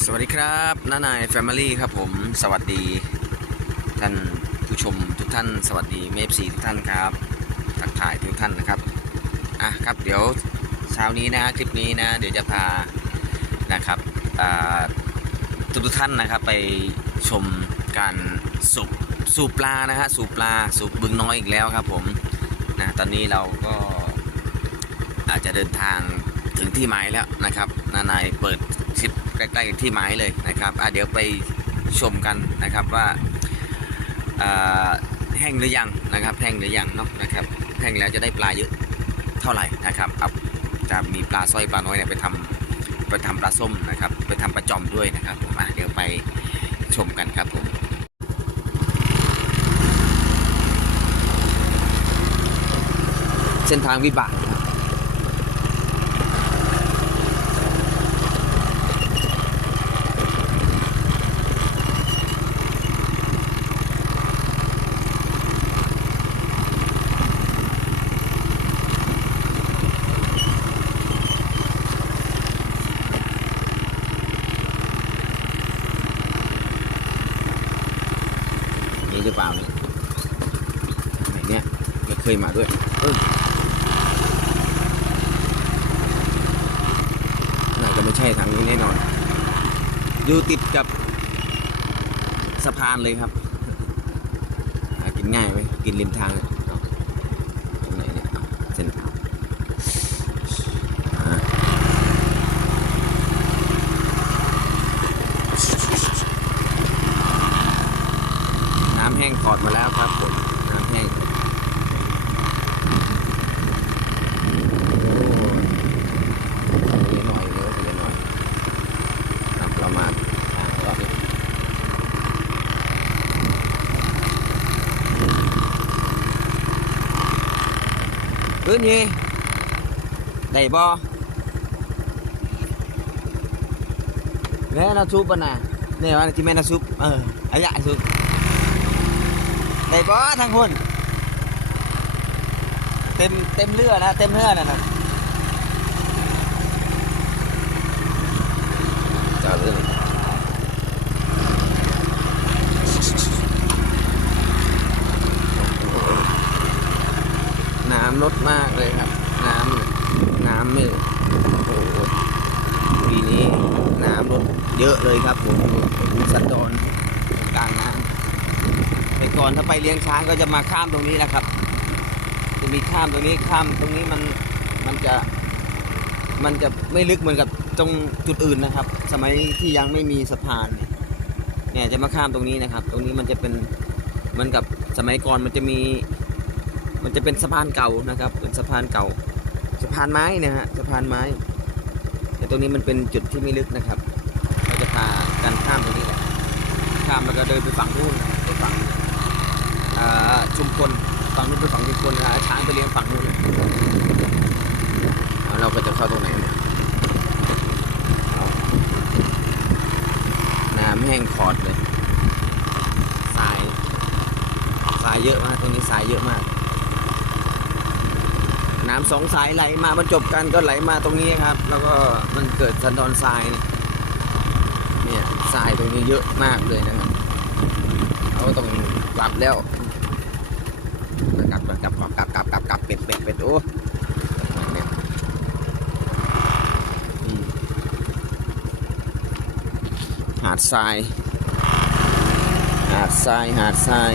สวัสดีครับน้านายแฟมิลี่ครับผมสวัสดี ท่านผู้ชมทุกท่าน สวัสดีเมฟซีทุกท่านครับทักทายทุกท่านนะครับอะครับเดี๋ยวเช้านี้นะคลิปนี้นะ เดี๋ยวจะพานะครับทุกทุกท่านนะครับไปชมการสูบสูบปลานะฮะสูบปลาสูบบึงน้อยอีกแล้วครับผมนะตอนนี้เราก็อาจจะเดินทางถึงที่หมายแล้วนะครับน้านายเปิด ใกล้ๆที่หมายเลยนะครับเดี๋ยวไปชมกันนะครับว่าแห้งหรือยังนะครับแห้งหรือยังเนาะนะครับแห้งแล้วจะได้ปลาเยอะเท่าไหร่นะครับเอาจะมีปลาสร้อยปลาน้อยเนี่ยไปทำไปทำปลาส้มนะครับ ไปทำปลาจอมด้วยนะครับผมเดี๋ยวไปชมกันครับผมเส้นทางวิบากครับนี่หรือเปล่าเนี่ยไหนเนี่ยไม่เค ยมาด้วยน่าจะไม่ใช่ทางนี้แน่นอน อยู่ติดกับสะพานเลยครับ หากินง่ายไหมกินริมทางเลยเอาตรงไหนเนี่ยเอาเส้นทางอ่าน้ำแห้งขอดมาแล้วครับผมน้ำแห้งโอ้ยเหลือหน่อยเหลยเหลือหน่อยน้ำประมาณอ่ารอบนี้ พื้นยี่ได้บ่แม่นาซุปปะน่ะเนี่ยวันที่แม่นาซุปเอออายะซุปได้บ่ทางคนเต็มเต็มเรือนะเต็มเรือนะนะจอดเลยน้ำลดมากเลยครับ น้ำน้ำไม่โอ้โหปีนี้น้ำลดเยอะเลยครับผมสันดอนกลางน้ำแต่ก่อนถ้าไปเลี้ยงช้างก็จะมาข้ามตรงนี้แหละครับ จะมีข้ามตรงนี้ข้ามตรงนี้มันมันจะมันจะไม่ลึกเหมือนกับตรงจุดอื่นนะครับ สมัยที่ยังไม่มีสะพานเนี่ยเนี่ยจะมาข้ามตรงนี้นะครับ ตรงนี้มันจะเป็นเหมือนกับสมัยก่อนมันจะมี มันจะเป็นสะพานเก่านะครับ เป็นสะพานเก่า สะพานไม้นะฮะ สะพานไม้ แต่ตรงนี้มันเป็นจุดที่ไม่ลึกนะครับ เราจะพากันข้ามตรงนี้แหละข้ามแล้วก็เดินไปฝั่งนู้นไปฝั่งอ่าชุมพลฝั่งนู้นไปฝั่งชุมพลนะช้างไปเลี้ยงฝั่งนู้นเราก็จะเข้าตรงไหนเนี่ยเอาน้ำแห้งขอดเลยทรายทรายเยอะมากตรงนี้ทรายเยอะมาก น้ำสองสายไหลมาบรรจบกันก็ไหลมาตรงนี้ครับ แล้วก็มันเกิดสันดอนทรายเนี่ยเนี่ยทรายตรงนี้เยอะมากเลยนะครับเราต้องกลับแล้วกลับกลับกลับกลับกลับกลับกลับเป็ดเป็ดเป็ดโอ้หาดทราย หาดทราย หาดทราย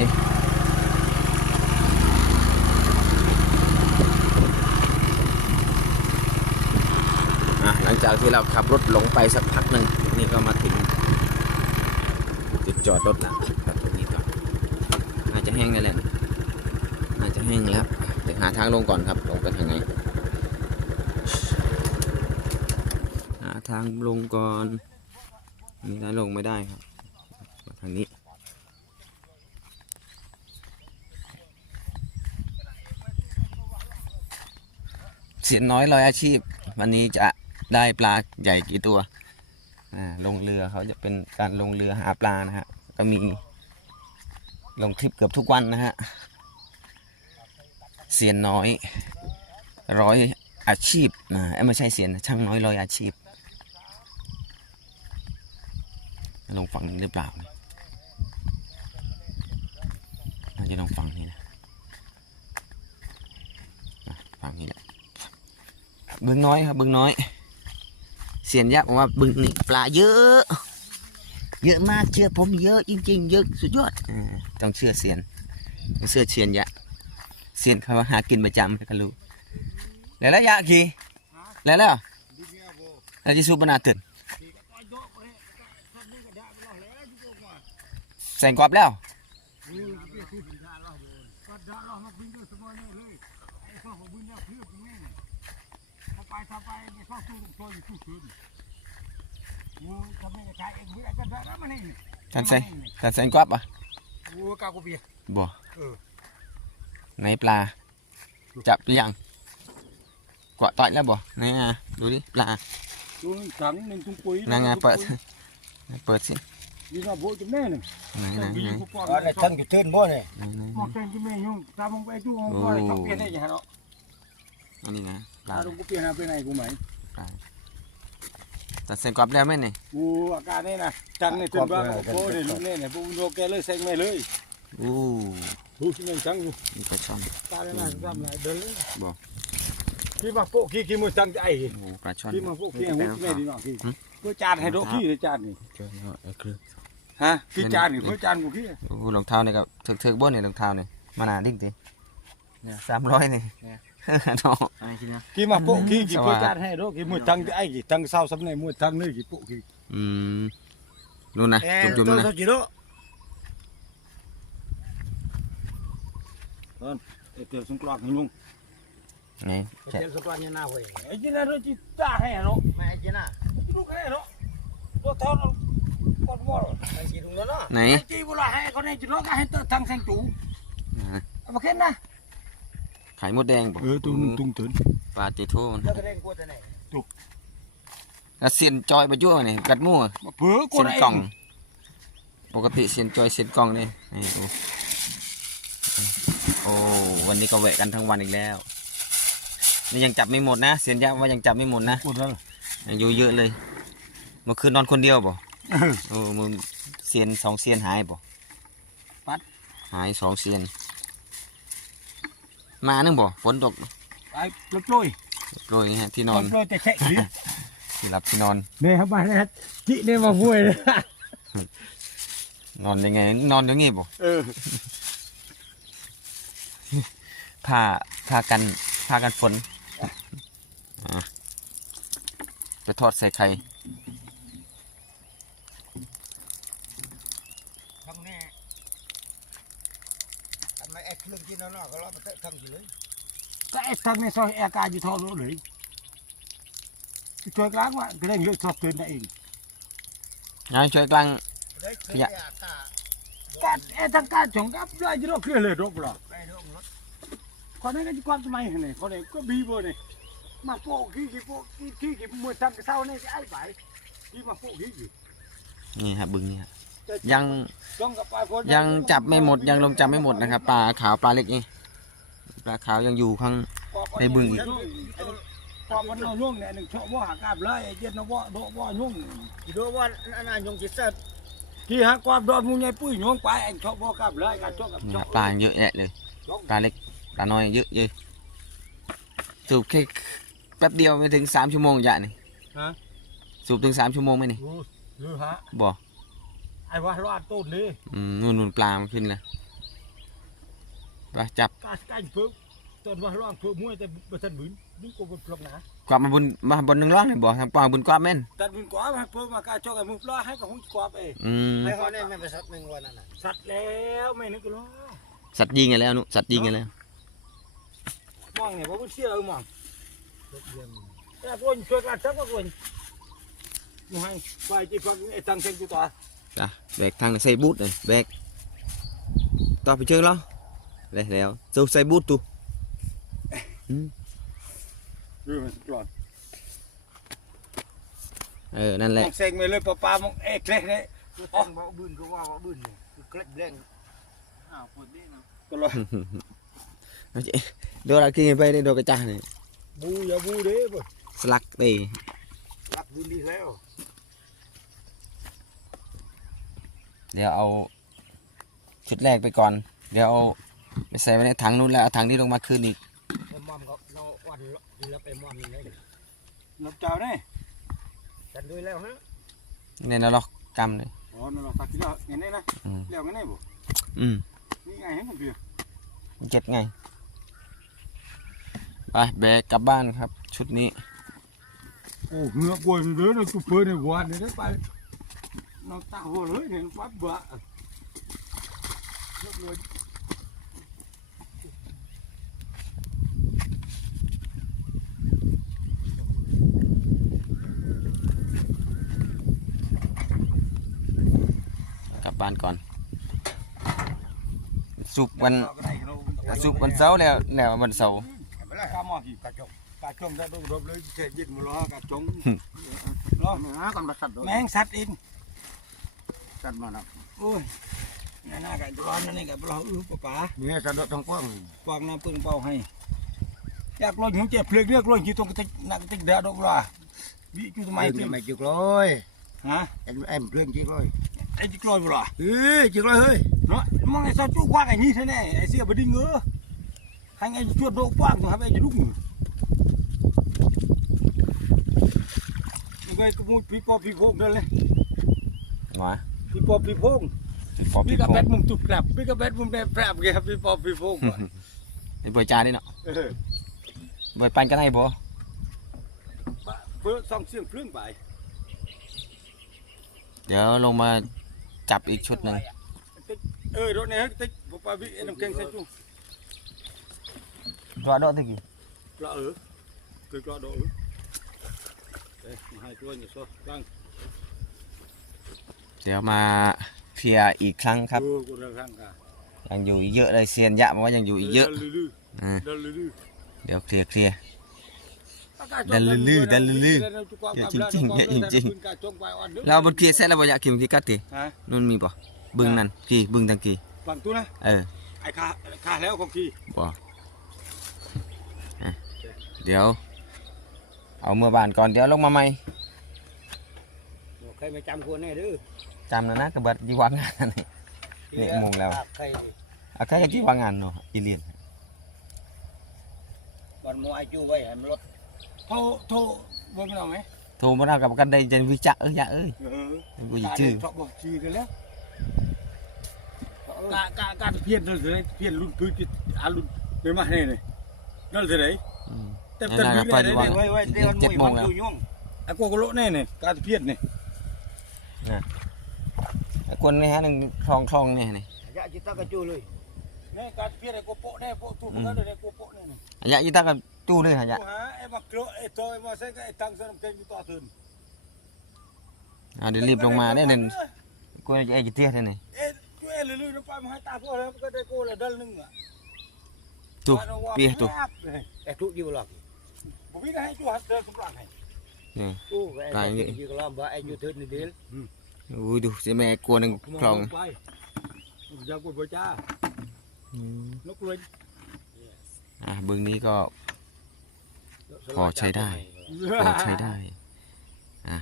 อะหลังจากที่เราขับรถหลงไปสักพักหนึ่งนี่ก็มาถึงจุดจอดรถแล้วครับตรงนี้ก่อนอาจจะแห้งแล้วแหละอาจจะแห้งแล้วเดี๋ยวหาทางลงก่อนครับลงไปทางไหนหาทางลงก่อนนี่ได้ลงไม่ได้ครับมาทางนี้เสียนน้อยลอยอาชีพ วันนี้จะ ได้ปลาใหญ่กี่ตัวลงเรือเขาจะเป็นการลงเรือหาปลานะฮะก็มีลงคลิปเกือบทุกวันนะฮะเสียนน้อยร้อยอาชีพนะไม่ใช่เสียนช่างน้อยร้อยอาชีพ ลงฝั่งนี้หรือเปล่าน่าจะลงฝั่งนี้นะอะฝั่งนี้แหละบึงน้อยครับบึงน้อย เสียนยักษ์บอกว่าบึงนี่ปลาเยอะ เยอะมากเชื่อผมเยอะจริง ๆ เยอะสุดยอดอต้องเชื่อเสียนต้องเชื่อเชียนยะเสียนเขาหากินประจำก็รู้แล้วแล้วยะกี่แล้วแล้วแล้วจะสูบรรณาตื่นแสงกรอบแล้ว ท่านใส่ท่านใส่กรอบอะโอ้กากูเบียบ่เออไหนปลา จับหรือยังเกาะต่อยแล้วบ่ไหนอะดูดิปลาลุงถังหนึ่งถุงปุ๋ยนางงาเปิดเปิดสิดีน่าโบจุดแม่หนึ่งไหนไหนบีไหนกูปอน Ở đây thân cái tên bố này ไหนไหนมองเส้นจุดแม่ยุ่งตามมองไปจุ้งมองไปต้องเปลี่ยนได้ยังไงเนาะอันนี้นะปลา ตาลุงกูเปลี่ยนไปไหนกูไหมตัดเส้นกรอบแล้วไหมนี่กูอาการนี่นะจังนี่ตื่นบ้าโบเนี่ยลุงเนี่ยเนี่ยกูโยแกเลยเซ็งไม่เลยอู้ดูสิแม่งจังอยู่นี่ปลาช่อนตาเลยนะทำไรเดินเลยบ่พี่มาโป๊ะขี้ขี้มือจังไอ้โอ้ปลาช่อนพี่มาโป๊ะขี้หุ่นแม่ดีเนาะขี้เพื่อจานให้โดขี้เลยจานนี่เจอเออคือฮะขี้จานนี่เพื่อจานกูขี้โอ้รองเท้านี่ก็ถึกถึกๆบ่เนี่ยรองเท้านี่มานาดิ้งติสามร้อยนี่เนาะขี้มาโป๊ะขี้ขี้เพื่อจานให้โดขี้มือจังไอ้ขี้จังเศร้าสำเนีย งมือจังนี่ขี้โป๊ะขี้อืมนู่นนะจุ่มๆนู่นนะ sao chỉ đó เดี๋ยวสงกรานต์ให้ลุงนี่ Tên số quan như nào vậy ไอ้จีน่าเราจีจ้าให้เนาะ Mày chứ nào ลูกให้เนาะตัวเท่านั้นกดบ่ Mày chỉ đúng đó đó ไหนไอ้จีบ่ล่ะให้เขา ได้จีเนาะก็ให้เตอทางแสงจูเอาบ่เข็นนะไข่มดแดงบ่เออตุ้งตุ้งตื่นปลาติโทมัน Cho cái đen của thế này แล้วเสียนจอยไปยั่วนี่กัดมั่วบ่เผือกเสียนดกล่อง ปกติเสียนจอยเสียนกล่องนี่นี่ดูโอ้วันนี้ก็แหวะกันทั้งวันอีกแล้วนี่ยังจับไม่หมดนะ เสียนยักษ์ว่ายังจับไม่หมดนะกดแล้วยังอยู่เยอะเลยเมื่อคืนนอนคนเดียวบ่โอ้มึงเสียนสองเสียนหายบ่ปัดหายสองเสียน มานึงบ่ฝนตกไอ้ปลอยโรยฮะที่นนออนนปลอยแต่แค่ดิที่หลับที่นอนแม่ครับบ้านนะจิเนี่ยมาบุ้ยเลยนอนยังไง นอนอย่างงี้บ่เออผ้าผ้ากันผ้ากันฝนอะไปทอดใส่ไข่ Thằng này Mày ép lưng chứ nó nó có lo mà tự thằng gì đấy ก็ไอ้ทางในซอยอาการอยู่ทอรู้เลยช่วยกลางว่าก็ได้เลือกชอบตื่นได้เองงานช่วยกลาง Đấy Dạ. à cả การไอ้ทางการจงกับได้จะรอกเคลียร์เลยรบล่ะ Đây nó cũng nó คนนั้นก็จะความสมัยนี่คนนี้ก็บีบ่นี่มาโปะขี้ขี้โปะขี้ขี้ขี้มวยทำกระเซ้านี่ไอ้ไปขี้มาโปะขี้ขี้นี่ฮะบึงนี่ฮะยังต้องกับปลาคนยังจับไม่หมดยังลงจับไม่หมดนะครับปลาขาวปลาเล็กนี่ปลาขาวยังอยู่ข้างในบึงอีกพอมันนุ่งเนี่ยหนึ่งชั่วโมงหากาบเลยเย็นนะว่าโดว่านุ่ง Chỉ đua bọn Nó là dùng chỉ sợ ที่หากวาดโดนมุงไงปุ้ยนุ่งไปไอ้ชั่วโมงกาบเลยการชั่วกับนี่ชั่วฮะปลาเยอะแยะเลยปลาเล็กปลาน้อยเยอะเยอะสูบแค่แป๊บเดียวไม่ถึงสามชั่วโมงอย่านี่ฮะสูบถึงสามชั่วโมงไหมนี่หรือฮะบ่ ไอ้ว่ารอดต้นนี่อืมนู่นนู่นปลามันขึ้นเลยไปจับกาสกันเพิ่มต้นว่ารอดเพิ่มมวยแต่บัตันบืนนี่กูเป็นพลงนะกวาดมาบนมาบนหนึ่งร้องเลยบ่ทางปลาบนกวาดแม่นตัดบืนกว่าให้เพิ่มมากาชั่วกับมึงปลาให้กับหุ่นกว่าไปอืม Mày hỏi đây mày phải sợ mình luôn à này สัตว์แล้วไม่นึกกันหรอสัตว์ยิงกันแล้วนุสัตว์ยิงกันแล้วมองเนี่ยผมเชื่อเออมองแต่คนช่วยกันสักคนมึงให้ไปจีฟังไอ้ตังเซงกูต่อ จ้ะแบกทางใส่บูทเลยแบกต่อไปเชิงแล้วเลยแล้วเจ้าใส่บูทตูดูมันปลอดเออ นั่นแหมละองเซงไปเลยป้าป้ามองเอ๊ะเคล็ดเนี่ย Cứ tăng bảo bươn cứ qua bảo bươn này Cứ click lên ก็เลยเดี๋ยวเรากินไปได้โดนกระจายนี่บูอย่าบูเด้บ่สลักตี Lắc bươn đi theo เดี๋ยวเอาชุดแรกไปก่อน เดี๋ยวเอาไปใส่ไว้ในถังนู้นแล้วเอาถังนี้ลงมาคืนอีกไอ้มอมก็เราวันดีแล้วไปมอมนี่เลยนับเจ้าเนี่ยจันด้วยแล้วฮะเนี่ยนะล็อกกำเลยอ๋อนั่นเราตักที่เราเห็นได้นะอืมเลี้ยวกันได้บ่อืมนี่ไงเห็นมันเพียเจ็ดไงไปแบกกลับบ้านครับ ชุดนี้ โอ้เหงือกบวยมันเด้อนะกูเพิ่นในวันนี้ได้ไปน้องตาหัวเลยเห็นวัดบะเลิกเลยกลับบ้านก่อนสุกร์วันเอาก็ได้เราสุกร์วันเสาร์แล้วแล้ววันเสาร์ไม่ไรกามากี่กาจงกาจงได้ดูรบเลยเสียยินมาล้อกาจงหึล้อเนื้อก่อนมาสัตว์ด้วยแมงสัตว์อิน สัตว์มานะโอ้ยนี่น่ากันร้อนนั่นนี่กับเราอื้อปะป๋าเนี่ยสัตว์ด้วยท้องกว้างวางน้ำปึ้งเป่าให้อยากลอยหิวเจ็บเพลงเรียกลอยหิวตรงกระติกนักกระติกเดือดดอกล่ะวิจุทำไมไม่เพียงไม่จิกเลยฮะเอ็มเอ็มเพื่อนจิกเลยไอ้จิกลอยบ่ล่ะเฮ้ยจิกเลยเฮ้ยเนาะมองไอ้ซอจุกว่างไอ้นี่แท้ๆไอ้เสียบดิ้งเงือให้ไอ้ชวดโดกว้างตัวครับไอ้จะลุกมือมันก็มุดปีปอปีโพงนั่นเลยหมา ปีปอปีโพงพอปีพี่กับพแบงดมุมตุบกลับปีกับแบดมุมแบดแปรบไงครับปีปอปีโพงว่ะไอ้บอยจานี่เนาะเออบอยปันกันให้บ่เพื่อส่องเสียงเพลื่องไปเดี๋ยวลงมาจับอีกชุดหนึ่งเออรถเนี่ยติ๊กปปาวิน้ำแข็งใส่จุ่มรอดอตะกี้กระเออคือกระโดด เออเอ้ยมาให้ตัวนี่ซะตั้งเดี๋ยวมาเคลียร์อีกครั้งครับเออกูเรื่องข้างกันยังอยู่อีกเยอะเลยเซียนยะบอกว่ายังอยู่อีกเยอะดินลืออ่าๆเดินลือเดี๋ยวเคลียร์เคลียร์ๆเดินลือๆเดินลือๆเดี๋ยวจริงๆเนี่ยจริงเราบนเคลียร์เสร็จแล้วบ่อยากคิมที่กัดติฮะนู่นมีป่ะบึงนั่นกี่บึงตังกี่ฟังตัวนะเออไอ้ขาขาแล้วของพี่บ่อะเดี๋ยว เอาเมื่อบ้านก่อนเดี๋ยวลงมาใหม่ใครไม่จำควรแน่ดื้อ จำนะนะกระเบิดยี่วางงานนี่เนี่ยงงแล้วใครเอาแค่กี่วางงานเนาะอีเลียนก่อนโมไอจูไว้ให้มันลดโทรโทรบ่มีเอาไหมโทรมาเอากับกันได้จันวิจักเอ้ยยะเอ้ยเออกูจะชื่อชอบบอกชื่อกันแล้วกะกะกะเพี้ยนเด้อเลยเพี้ยนรุ่นพื้นที่อารุ่นไม่มาให้เลยนั่นสิไหนอืมแต่แต่นั่นพื้น่ะนไปเนี่ยดีกว่าไว้ไว้เดี๋ยวมันเจ็ดโมงแล้วอยู่ย่องไอ้พวกกะโลแน่เนี่ยกะเพี้ยนเนี่ยไอ้ คนนี่ฮะหนึ่งคลองคลองเนี่ยนี่ยะจิตตะกระจูเลยนี่กะเพี้ยนไอ้โกโปะแน่โปะตู้มันก็เลยไอ้โกโปะเนี่ยอะยะยี่ตากับตู้เลยฮะยะกูหาไอ้บักโกรไอ้โตไอ้มาใส่ก็ไอ้ตังเสนมเก่งอยู่ต่อตื่นอ่าเดี๋ยวรีบลงมาเนี่ยเด่นกูจะไอ้จิเตี้ยเนี่ยนี่เอ๊ะช่วยลือๆน้ำปลามาให้ตาพวกแล้วมันก็ได้โกละดัลนึงอะตู้เปียตู้ไอ้ทุกอยู่หรอกผมพี่ก็ให้จู่หัดเดินสำรักให้นี่อู้ไอ้ตายนี่อยู่กับเราบ่ไอ้อยู่เทิดนี่เดียว อุ้ยดูสิแม่กลัวหนึ่งคลองไปอยากกดบ่จ้าอืมนกเลยอะบึงนี้ก็พอใช้ได้พอใช้ได้อะ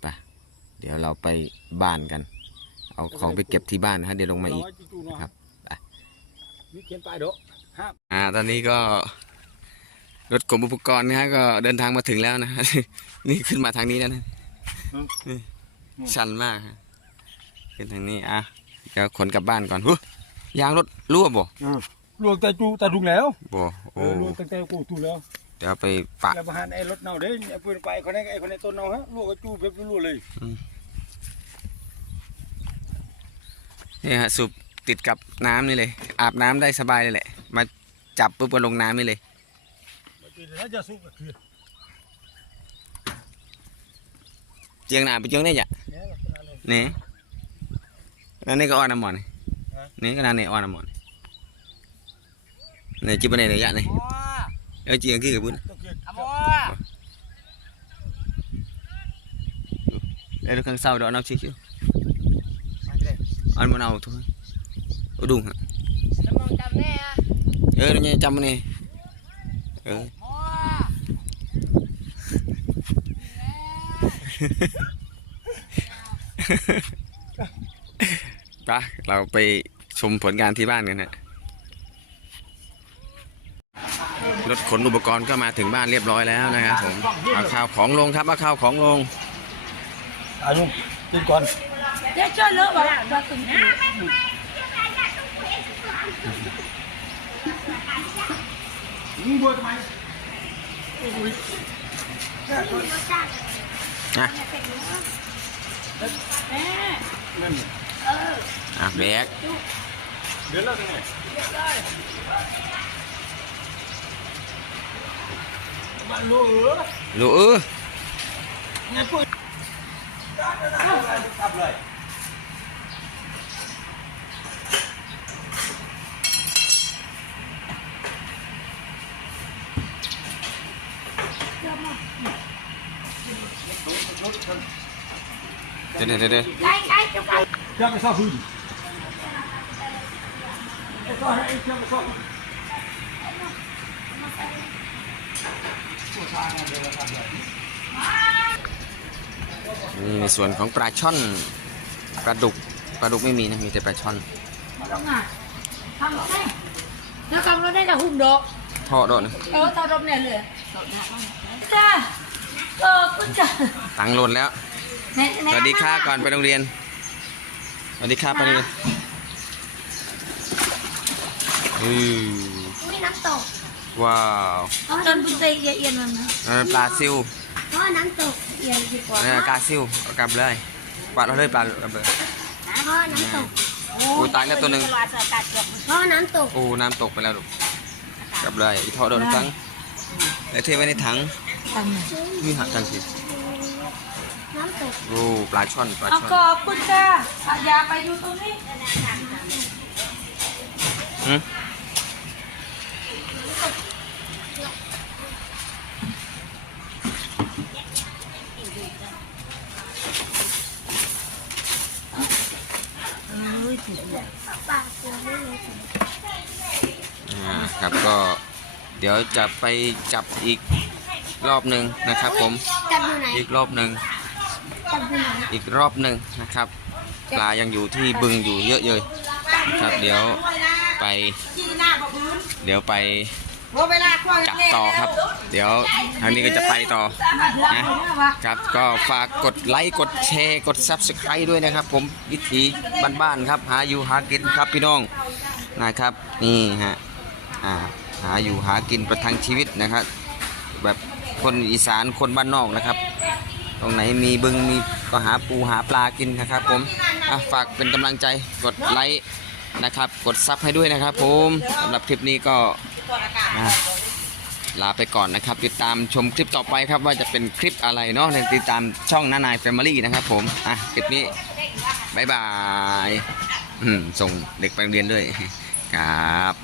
ไปเดี๋ยวเราไปบ้านกัน เอาของไปเก็บที่บ้านนะฮะเดี๋ยวลงมาอีกครับไปมีเขียนป้ายเด้อห้ามอ่าตอนนี้ก็รถขนอุปกรณ์นะฮะก็เดินทางมาถึงแล้วนะฮะนี่ขึ้นมาทางนี้แล้วนะนี่ ชันมากฮะขึ้นทางนี้อะเดี๋ยวขนกลับบ้านก่อนหุ้ยยางรถรั่วบ่ลวงแต่จูแต่ดุงแล้วบ่เอโอ้อลวงตั้งแต่กูถูแล้วเดี๋ยวไปปักแล้วมาหันไอ้รถเน่าเด้ไอ้ปืนไปคนนี้ไอ้คนนี้ต้นเน่าฮะลวงกับจูเพ็บลวงเลยนี่ฮะสูบติดกับน้ำนี่เลย อาบน้ำได้สบายเลยแหละ มาจับปุ๊บก็ลงน้ำนี่เลยแล้วจะสู้กับคือเจียงหนาไปเจียงนี่จ้ะนี่แล้วนี่ก็อ่อ นน้ำมันนี่ก็นั่นนี่อ่อนน้ำมันนี่จิบไปไหนเลยยะนี่เออเจียงขี้กับบุญต้องเกียร์ เอ้ดูข้างเศร้าเดี๋ยวเอาน้ำชิวๆอันมันเอาทุกคนโอ้ดุงฮะแล้วมองจำแน่อะเออนี่จำมันนี่เออมอเไปเราไปชมผลงานที่บ้านกันนะรถขนอุปกรณ์ก็มาถึงบ้านเรียบร้อยแล้วนะครับผมเอาข้าวของลงครับเอาข้าวของลงอายุกินก่อนเดี๋ยวช่วยเลอะบ่ล่ะว่าคุณมึงบวชทำไม นะแม่นั่นอะแบกเดือนแล้วไงมาลูกเออลูกเออไงปุ้ยกลับเลย เดี๋ยวเดี๋ยวเดี๋ยวเดี๋ยวไก่ไก่เจ้าไก่จะไปซ่อมพื้นไอ้ก้อนไอ้เจ้าไปซ่อมนี่ในส่วนของปลาช่อนปลาดุกปลาดุกไม่มีนะมีแต่ปลาช่อนมาลงอะทำรถได้แล้วทำรถได้กับหุ่นดอกทอดด้วยนะเออทำรถเนี่ยเลยจ้าเออคุณจ้าตังค์หล่นแล้ว สวัสดีค่ะก่อนไปโรงเรียน สวัสดีค่ะไปโรงเรียนอือมีน้ำตก ว้าวเอาจนคุณใจเย็นๆมันนะนั่นปลาซิวเพราะน้ำตกเอียงดีกว่านั่นกาซิวเอากลับเลยปาดเราเลยปลาเอาเลยเพราะน้ำตกโอ้ตายแล้วตัวหนึ่งเพราะน้ำตก โอ้ น้ำตกไปแล้วลูกกลับเลยอีกทอดโดนทั้งแล้วเทไว้ในถังทำไงมีหักทังสิน้ำ ตกโอ้ปลาช่อนปลาเอาช่อนขอบคุณจ้าเอายาไปอยู่ตรงนี้หืมปากเสียไม่เลยอ่าครับก็ เดี๋ยวจะไปจับอีกรอบหนึ่งนะครับ ผมจับอยู่ไหนอีกรอบหนึ่งจับ อยู่ไหนอีกรอบหนึ่งนะครับ ปลายังอยู่ที่บึงอยู่เยอะเลยครับเดี๋ยวไป เดี๋ยวไปจับต่อครับ เดี๋ยวทางนี้ก็จะไปต่อนะครับก็ฝากกดไลค์กดแชร์กด Subscribe ด้วยนะครับ ผมวิถีบ้านๆครับ หาอยู่หากินครับพี่น้องนะครับนี่ฮะอ่าหาอยู่หากินประทังชีวิตนะครับ แบบคนอีสานคนบ้านนอกนะครับ ตรงไหนมีบึงมีก็หาปูหาปลากินนะครับผมฝากเป็นกำลังใจกดไลค์นะครับ กดซับให้ด้วยนะครับผมสำหรับคลิปนี้ก็ลาไปก่อนนะครับ ติดตามชมคลิปต่อไปครับว่าจะเป็นคลิปอะไรเนาะติดตามช่องน้านายแฟมิลี่นะครับผมอะคลิปนี้บายบายส่งเด็กไปโรงเรียนด้วยครับ